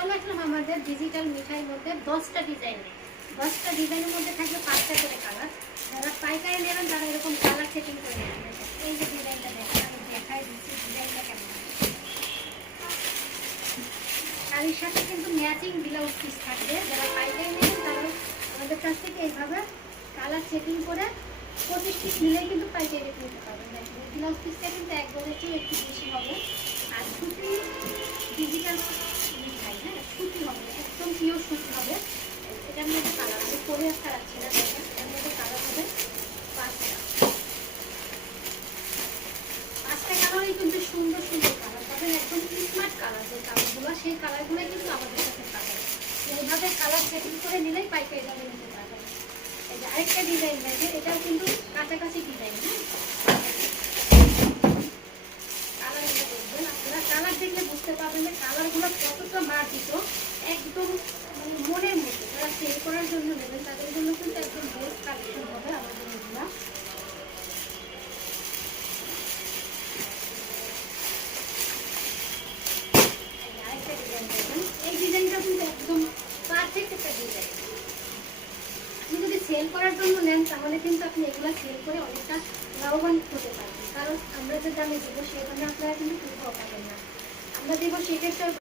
চলে আসলাম আমাদের ডিজিটাল মিঠাইয়ের মধ্যে 10টা ডিজাইন। 10টা ডিজাইনের মধ্যে থাকবে 5টা করে কালার। যারা পাইকারি নেবেন তারা এরকম কালার সেটিং করে নেবেন। এই যে ডিজাইনটা দেখেন, আমি দেখাই দিচ্ছি ডিজাইনটা কেমন। শাড়ির সাথে কিন্তু ম্যাচিং ব্লাউজ পিস থাকবে। যারা পাইকারি নেবেন তারা আমাদের কাছ থেকে এইভাবে কালার সেটিং করে 25 পিস নিলেই কিন্তু পাইকারি রেট নিতে পারবেন। দেখেন ব্লাউজ পিসটা কিন্তু একবারের চেয়ে একটু বেশি হবে। আর সুতি ডিজিটাল মিঠাই, হ্যাঁ সুতি হবে, একদম পিওর সুতি হবে। এটার মধ্যে কালার আমি পরে একটা রাখছি না, দেখেন এর মধ্যে কালার হবে 5টা। 5টা কালারই কিন্তু সুন্দর সুন্দর কালার পাবেন, একদম স্মার্ট কালার। যে কালারগুলো সেই কালারগুলোই কিন্তু আমাদের কাছে পাবেন। এইভাবে কালার সেটিং করে নিলেই পাইকারি দামে নিতে পারবেন। এই যে আরেকটা ডিজাইন দেখে, এটাও কিন্তু কাছাকাছি ডিজাইন। হ্যাঁ কালারগুলো দেখবেন, আপনারা কালার দেখলে বুঝতে পারবেন যে কালারগুলো কতটা মার্জিত, একদম মানে মনের মতো। যারা সেল করার জন্য নেবেন তাদের জন্য কিন্তু একদম বেস্ট কালেকশন হবে আমাদের এগুলো। আরেকটা ডিজাইন দেখবেন, এই ডিজাইনটা কিন্তু একদম পারফেক্ট একটা ডিজাইন। আপনি যদি সেল করার জন্য নেন তাহলে কিন্তু আপনি এগুলো সেল করে অনেকটা লাভবান হতে পারবেন। কারণ আমরা যে দামে দেবো সেই দামে আপনারা কিন্তু কোথাও পাবেন না। আমরা দেবো সেক্ষেত্রে